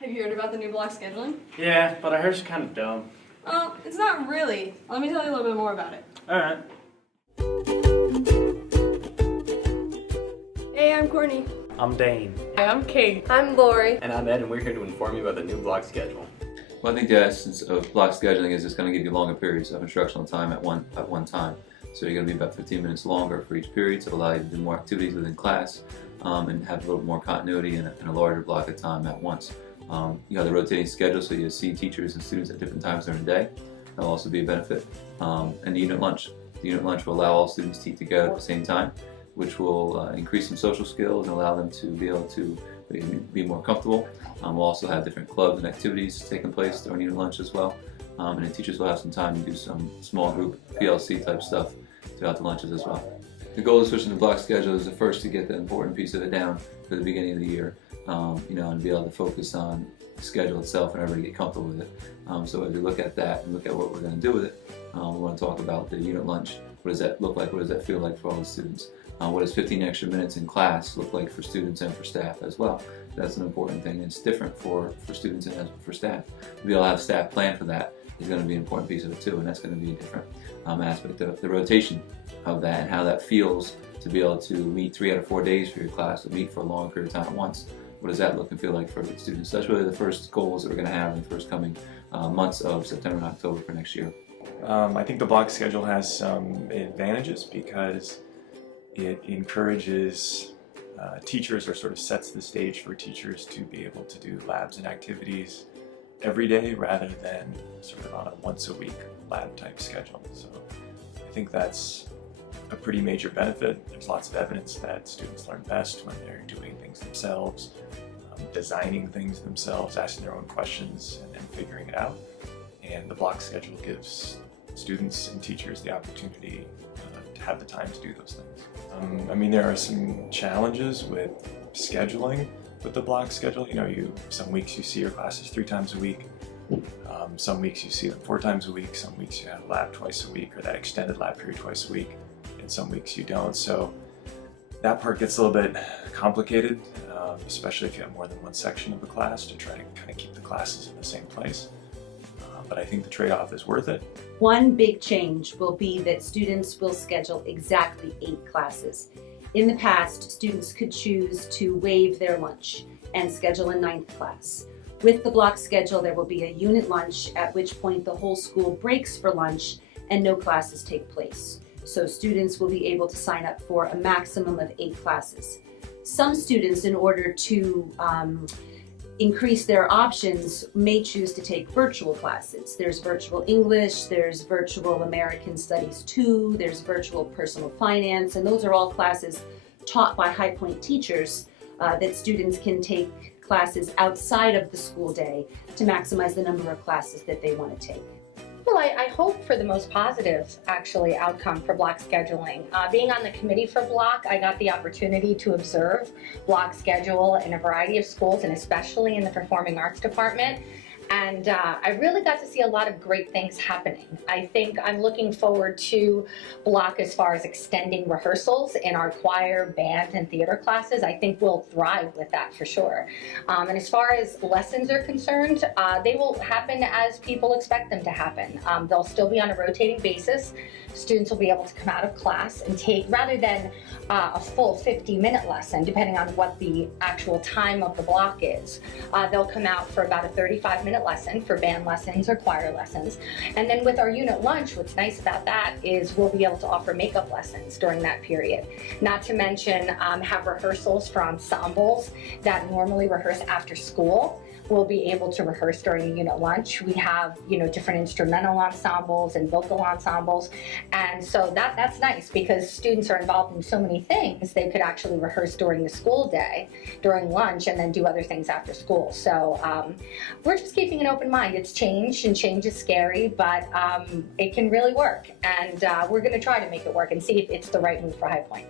Have you heard about the new block scheduling? Yeah, but I heard it's kind of dumb. Well, it's not really. Let me tell you a little bit more about it. Alright. Hey, I'm Courtney. I'm Dane. Hi, I'm Kate. I'm Lori. And I'm Ed, and we're here to inform you about the new block schedule. Well, I think the essence of block scheduling is it's going to give you longer periods of instructional time at one time. So you're going to be about 15 minutes longer for each period to allow you to do more activities within class and have a little more continuity and a larger block of time at once. You have the rotating schedule, so you see teachers and students at different times during the day. That'll also be a benefit. And the unit lunch. The unit lunch will allow all students to eat together at the same time, which will increase some social skills and allow them to be able to be more comfortable. We'll also have different clubs and activities taking place during unit lunch as well. And the teachers will have some time to do some small group PLC type stuff throughout the lunches as well. The goal of switching to block schedule is first to get the important piece of it down for the beginning of the year, and be able to focus on the schedule itself and everybody get comfortable with it. So as we look at that and look at what we're going to do with it, we want to talk about the unit lunch. What does that look like? What does that feel like for all the students? What does 15 extra minutes in class look like for students and for staff as well? That's an important thing. It's different for students and for staff. To be able to have staff plan for that is going to be an important piece of it too, and that's going to be a different aspect of the rotation of that and how that feels to be able to meet 3 out of 4 days for your class, to meet for a long period of time at once. What does that look and feel like for the students? That's really the first goals that we're going to have in the first coming months of September and October for next year. I think the block schedule has some advantages because it encourages teachers, or sort of sets the stage for teachers to be able to do labs and activities every day rather than sort of on a once-a-week lab type schedule. So I think that's a pretty major benefit. There's lots of evidence that students learn best when they're doing things themselves, designing things themselves, asking their own questions and then figuring it out. And the block schedule gives students and teachers the opportunity to have the time to do those things. I mean, there are some challenges with scheduling with the block schedule. Some weeks you see your classes 3 times a week. Some weeks you see them 4 times a week. Some weeks you have lab twice a week, or that extended lab period twice a week. And some weeks you don't. So that part gets a little bit complicated, especially if you have more than one section of the class, to try to kind of keep the classes in the same place. But I think the trade-off is worth it. One big change will be that students will schedule exactly 8 classes. In the past, students could choose to waive their lunch and schedule a 9th class. With the block schedule, there will be a unit lunch, at which point the whole school breaks for lunch and no classes take place. So students will be able to sign up for a maximum of 8 classes. Some students, in order to increase their options, may choose to take virtual classes. There's virtual English, there's virtual American Studies 2, there's virtual personal finance, and those are all classes taught by High Point teachers that students can take classes outside of the school day to maximize the number of classes that they want to take. Well, I hope for the most positive, actually, outcome for block scheduling. Being on the committee for block, I got the opportunity to observe block schedule in a variety of schools, and especially in the performing arts department. And I really got to see a lot of great things happening. I think I'm looking forward to block as far as extending rehearsals in our choir, band, and theater classes. I think we'll thrive with that for sure. And as far as lessons are concerned, they will happen as people expect them to happen. They'll still be on a rotating basis. Students will be able to come out of class and take, rather than a full 50-minute lesson, depending on what the actual time of the block is, they'll come out for about a 35-minute lesson for band lessons or choir lessons. And then with our unit lunch, what's nice about that is we'll be able to offer makeup lessons during that period. Not to mention have rehearsals for ensembles that normally rehearse after school. We'll be able to rehearse during the unit lunch. We have, different instrumental ensembles and vocal ensembles. And so that's nice because students are involved in so many things. They could actually rehearse during the school day, during lunch, and then do other things after school. So we're just keeping an open mind. It's changed, and change is scary, but it can really work. And we're gonna try to make it work and see if it's the right move for High Point.